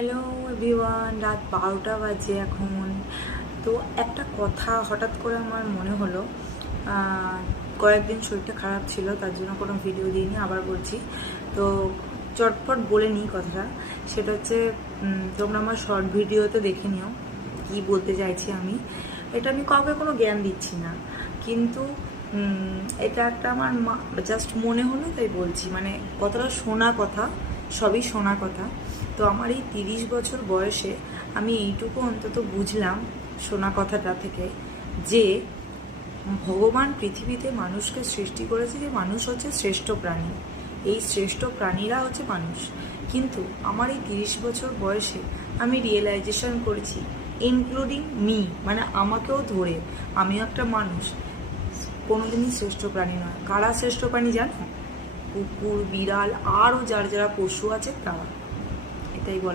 Hello everyone, রাত 12টা বাজে এখন। তো একটা কথা হঠাৎ করে আমার মনে হলো। কয়েকদিন শরীরটা খারাপ ছিল, তার জন্য কোনো ভিডিও দিইনি, আবার বলছি। তো চটপট বলে নিই কথাটা। সেটা হচ্ছে, তোমরা আমার শর্ট ভিডিওতে দেখে নিও কী বলতে চাইছি আমি। এটা আমি কাউকে কোনো জ্ঞান দিচ্ছি না, কিন্তু এটা একটা আমার জাস্ট মনে হলো তাই বলছি। মানে কথাটা শোনা কথা, সবই শোনা কথা। তো আমার এই 30 বছর বয়সে আমি এইটুকু অন্তত বুঝলাম শোনা কথাটা থেকে, যে ভগবান পৃথিবীতে মানুষকে সৃষ্টি করেছে, যে মানুষ হচ্ছে শ্রেষ্ঠ প্রাণী। এই শ্রেষ্ঠ প্রাণীরা হচ্ছে মানুষ। কিন্তু আমার এই 30 বছর বয়সে আমি রিয়েলাইজেশন করেছি, ইনক্লুডিং মি, মানে আমাকেও ধরে, আমিও একটা মানুষ, কোনোদিনই শ্রেষ্ঠ প্রাণী নয়। কারা শ্রেষ্ঠ প্রাণী জানো? কুকুর, বিড়াল, আরও যারা যারা পশু আছে তারা। এটাই বলা।